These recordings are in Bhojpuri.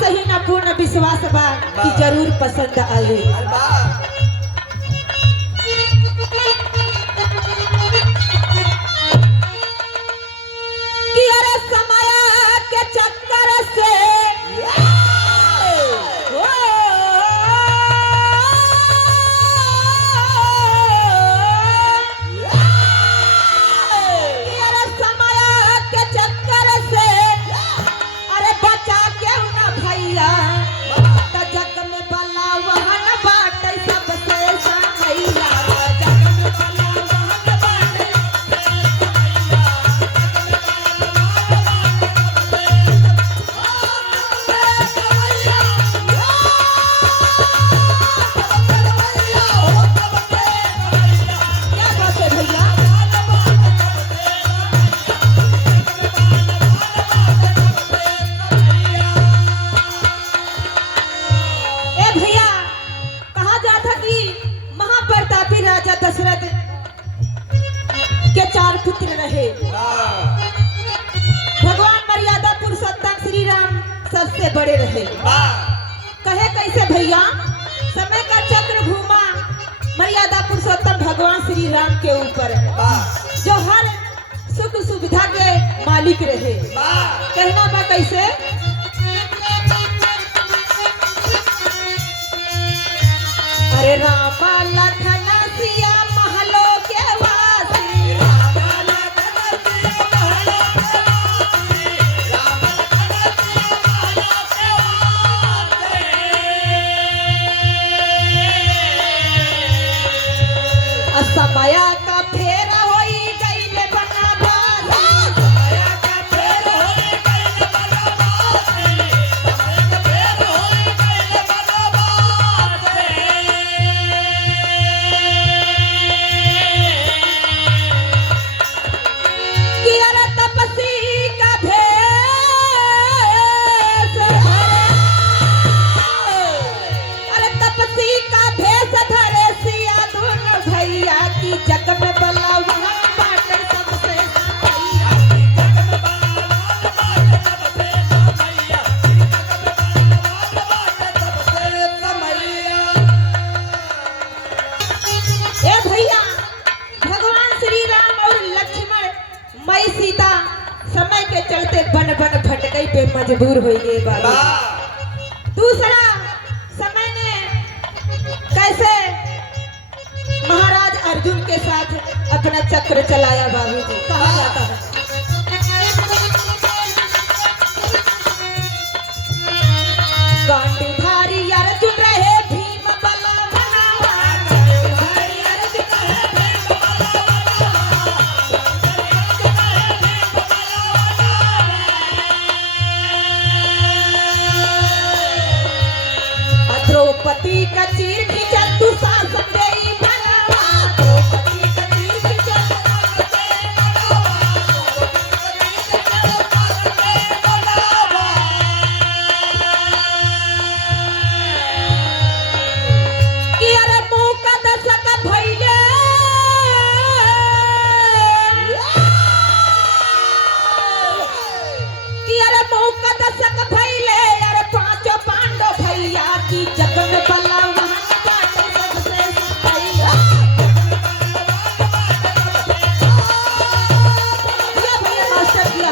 सही ना पूर्ण विश्वास बा कि जरूर पसंद आई। कि अरे समय के चक्कर से दशरथ के 4 पुत्र रहे। भगवान मर्यादा पुरुषोत्तम श्री राम सबसे बड़े रहे। कहे कैसे भैया, समय का चक्र घूमा मर्यादा पुरुषोत्तम भगवान श्री राम के ऊपर, जो हर सुख सुविधा के मालिक रहे। कहना बा कैसे, अरे रामा लखन सिया महलो के वासी, रामा लखन सिया महलो के वासी, रामा लखन सिया महलो के वासी। समय का फेर होई गईले बना बासी, समय का फेर होई गईले बना बासी, समय का फेर होई गईले बना बासी। जग में बला वहाँ बाटे सबसे भैया, जग में बला बाटे सबसे भैया, जग में बला बाटे सबसे भैया। ए भैया, भगवान श्री राम और लक्ष्मण मई सीता समय के चलते बन बन भटकई पे मजबूर हो गए बाबा। दूसरा, समय ने कैसे महाराज अर्जुन के साथ अपना चक्र चलाया बाबूजी। कहा जाता है गांडीधारी अर्जुन रहे भीम बलवाना, गांडीधारी अर्जुन रहे भीम बलवाना, द्रौपदी का चीर खींचा तू शासन गई बनवा, द्रौपदी का चीर खींचा कि अरे मुंह का दशक भैले, कि अरे मुंह का दशक भैले, अरे 5 पांडव भैया की जग में बला वहाँ बाटे सबसे भैया, भैया मास्टर किया।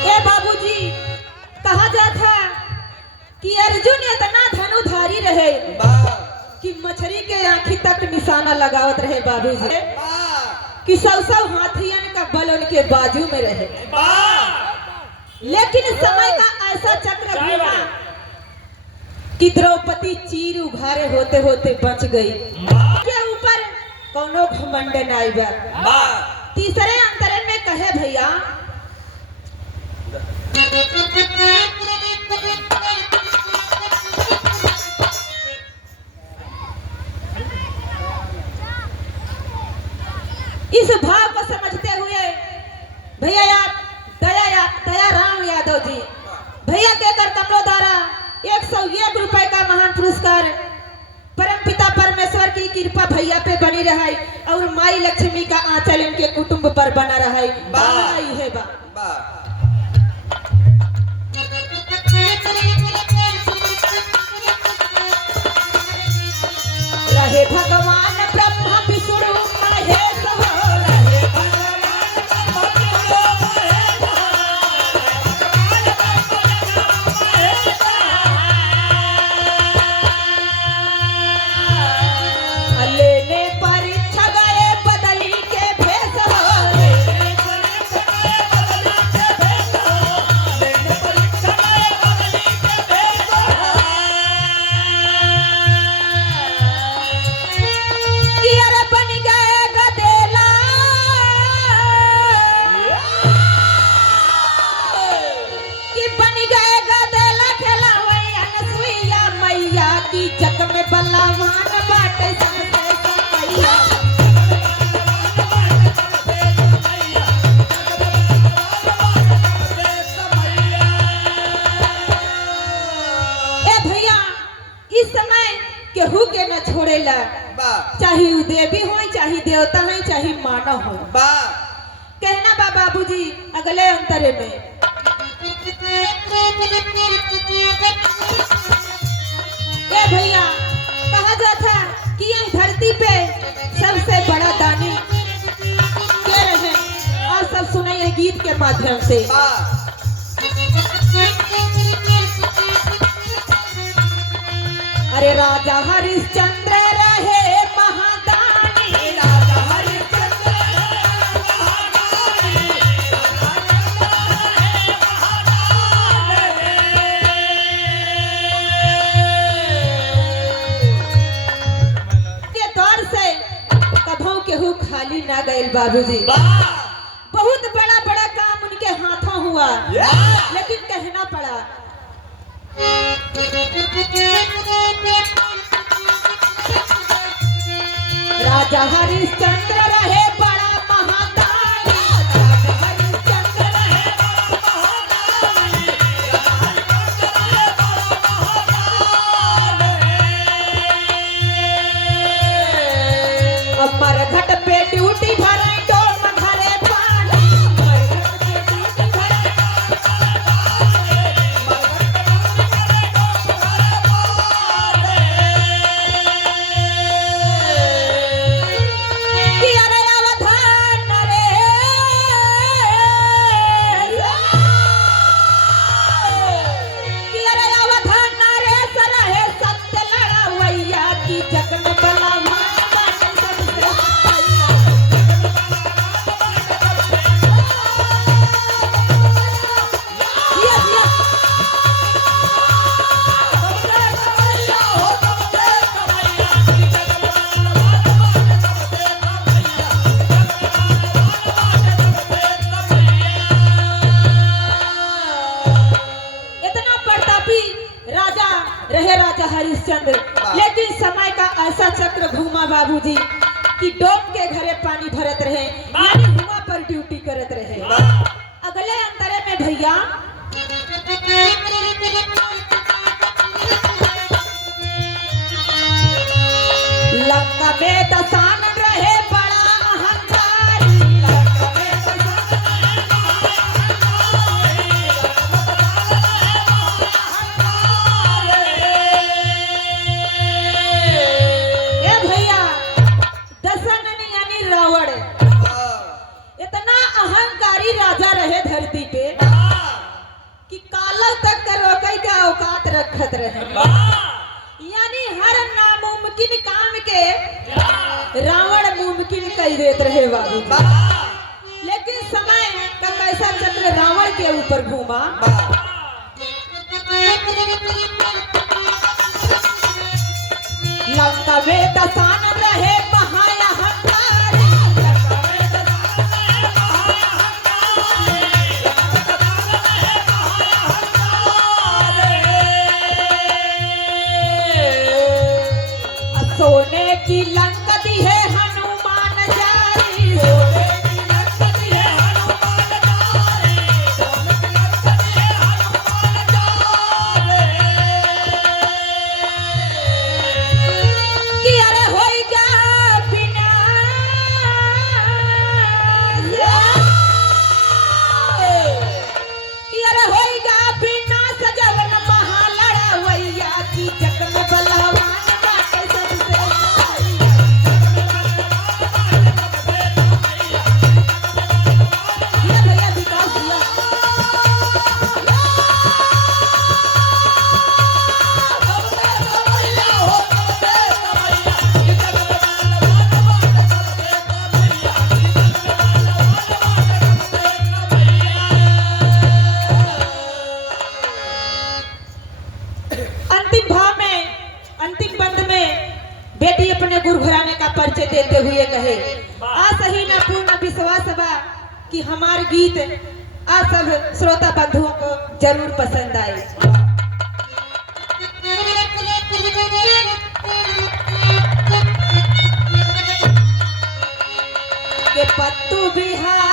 ए बाबूजी, कहा जाता कि अर्जुन इतना धनुधारी रहे कि मछली के आंखी तक निशाना लगावत रहे बाबूजी, कि 100 हाथियन का बल उनके बाजू में रहे। लेकिन समय का ऐसा चक्र घूमा कि द्रौपदी चीर उघारे होते होते बच गई। के ऊपर कोनो घमंड नहीं बा। तीसरे अंतरण में कहे भैया, इस भाव को समझते हुए भैया दया राम यादव जी भैया के कर कमलों द्वारा 101 रुपए का महान पुरस्कार परम पिता परमेश्वर की कृपा भैया पे बनी रहे और माई लक्ष्मी का आंचल इनके कुटुंब पर बना रहे। है रहे भगवान ब्रह्मा विष्णु महेश हो, रहे लेने परीक्षा गए बदली के भेष हो, लेने परीक्षा गए बदली के भेष हो, लेने परीक्षा गए बदली के भेष हो। कि अरे बन गए गधेला, कि बन गए गधेला खेलावैया नसुइया मैया की जग में बलवान बाटे सबसे सैया। ए भैया इस समय केहू के न छोड़ेला, चाहे उ देवी हो चाहे देवता है चाहे मानव हो। कहना बा बाबूजी अगले अंतरे में ए भैया कहा जाता कि यह धरती पे सबसे बड़ा दानी के रहे और सब सुनाइए गीत के माध्यम से। अरे राजा हरिश्चंद्र रहे महादानी, राजा हरिश्चंद्र रहे महादानी, के दौर से कभों केहू खाली ना गए बाबूजी। बहुत बड़ा बड़ा काम उनके हाथों हुआ लेकिन कहना पड़ा। राजा हरिश्चंद्र रहे बड़ा महादानी, राजा हरिश्चंद्र रहे बड़ा महादानी, राजा हरिश्चंद्र रहे बड़ा महादानी। अमर घट पे ड्यूटी भरे डोम भरे पानी, अमर घट पे ड्यूटी भरे कि अरे अवधान रे, कि अरे अवधान रे सरहे सत्य लड़ावैया की जग में बलवान बाटे सबसे सैया। दिया दिया इतना प्रतापी राजा रहे राजा हरिश्चंद्र, लेकिन समय का ऐसा चक्र घूमा बाबूजी कि डोम के घरे पानी भरत रहे यानी हुआ पर ड्यूटी करत रहे। अगले अंतरे में भैया लंका में दसान रहे बड़ा अहंकारी, लंका में दसान रहे ए भैया दशरथ यानी रावण इतना अहंकारी राजा रहे धरती पे कि काल तक का रोकई का औकात रखत रहे, यानी हर नामुमकिन काम के रावण मुमकिन कर देत रहे बाबू। लेकिन समय का कैसा चक्र रावण के ऊपर घूमा। लंका में दसान रहे महाया हंकारी, लंका में दसान रहे महाया हंकारी, सोने की लंका दी है हनुमान जारी, सोने की लंका दी है हनुमान जारी, सोने की लंका दी है हनुमान जारी। देते हुए कहे, आस ही न पूर्ण विश्वास बा कि हमार गीत आप सब श्रोता बंधुओं को जरूर पसंद आए। के पत्तू बिहार